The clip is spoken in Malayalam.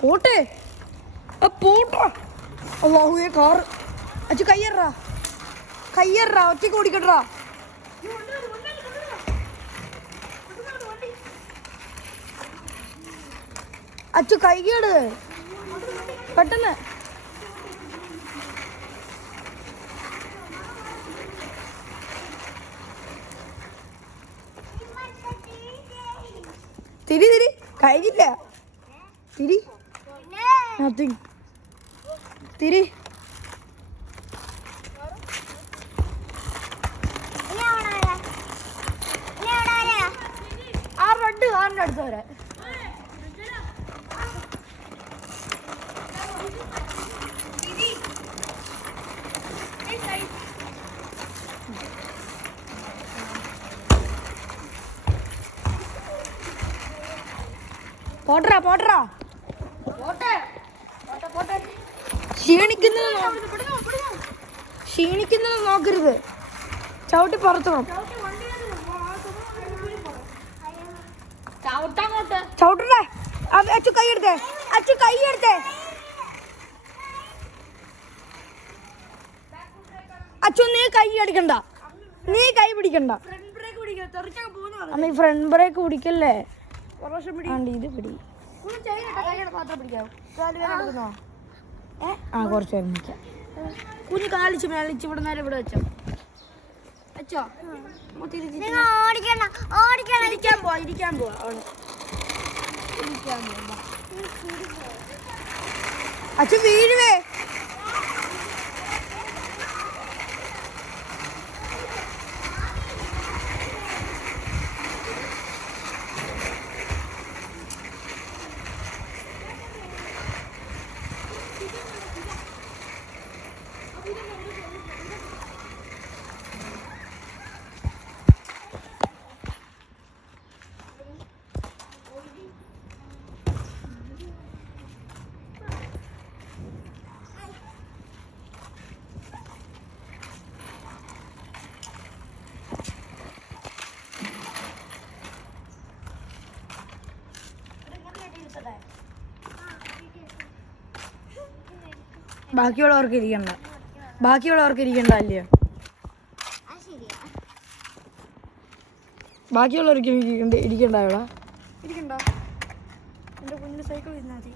പോട്ടെ പോട്ടാ. അള്ളാഹുവേ കാർ. അച്ചു കയ്യറാ ഒറ്റയ്ക്ക് ഓടിക്കട്ടാ. അച്ചു കൈകേട് പെട്ടെന്ന്. തിരി കഴിഞ്ഞില്ല. തിരി തിരി ആ റെഡ് കാറിൻ്റെ അടുത്ത് വരെ. പോട്ടറാ ക്ഷീണിക്കുന്നത് നോക്കരുത്. ചവിട്ടി പുറത്തോണം. ചവിട്ടേ. അച്ചു കൈയെടുത്തേ. അച്ചു നീ കൈ എടുക്കണ്ട. നീ കൈ പിടിക്കണ്ട. അമ്മ ഫ്രണ്ട് ബ്രേക്ക് പിടിക്കല്ലേ. ഇത് പിടി. കുറച്ച് നേരം നിൽക്കാം. കുഞ്ഞ് കാലിച്ച് മേളിച്ച് ഇവിടെ നേരം ഇവിടെ വെച്ചോ. ഇരിക്കാൻ പോവാ. അച്ഛൻ വീഴുവേ. ബാക്കിയുള്ളവർക്ക് ഇരിക്കണ്ട അല്ലയോ? ബാക്കിയുള്ളവർക്ക് ഇരിക്കണ്ട ഇവിടെ. ഇരിക്കണ്ട. എൻ്റെ കുഞ്ഞിൻ്റെ സൈക്കിൾ ഇരുന്നാൽ മതി.